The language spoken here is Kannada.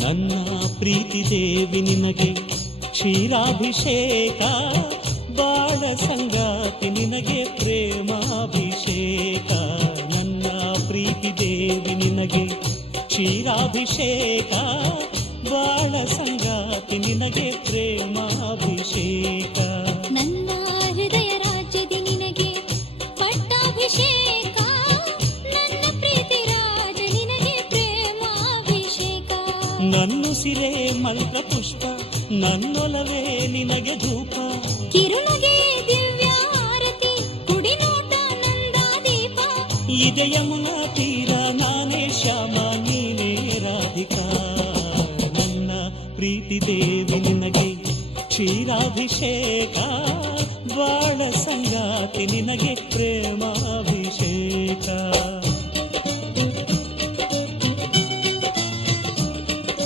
ನನ್ನ ಪ್ರೀತಿ ದೇವಿ ನಿನಗೆ ಕ್ಷೀರಾಭಿಷೇಕ, ಬಾಳ ಸಂಗಾತಿ ನಿನಗೆ ಪ್ರೇಮಾಭಿಷೇಕ. ನನ್ನ ಪ್ರೀತಿ ದೇವಿ ನಿನಗೆ ಕ್ಷೀರಾಭಿಷೇಕ, ಬಾಳ ಸಂಗಾತಿ ನಿನಗೆ ಪ್ರೇಮಾಭಿಷೇಕ. ನನ್ನ ಹೃದಯ ರಾಜ್ಯದಿ ನಿನಗೆ ಪಟ್ಟಾಭಿಷೇಕ, ನನ್ನ ಪ್ರೀತಿ ರಾಜ ನಿನಗೆ ಪ್ರೇಮಾಭಿಷೇಕ. ನನ್ನುಸಿರೇ ಮಂತ್ರ ಪುಷ್ಪ, ನನ್ನೊಲವೇ ನಿನಗೆ ಧೂಪ. ಕಿರುನಗೆ ದಿವ್ಯ ಆರತಿ, ಕುಡಿನೋಟ ನಂದಾದೀಪ. ಇದೆ ಯಮುನಾ ತೀರ, ನಾನೇ ಶ್ಯಾಮ ನೀನೇ ರಾಧಿಕಾ. ನನ್ನ ಪ್ರೀತಿ ದೇವಿ ನಿನಗೆ ಕ್ಷೀರಾಭಿಷೇಕ, ಬಾಳ ಸಂಗಾತಿ ನಿನಗೆ ಪ್ರೇಮಾಭಿಷೇಕ.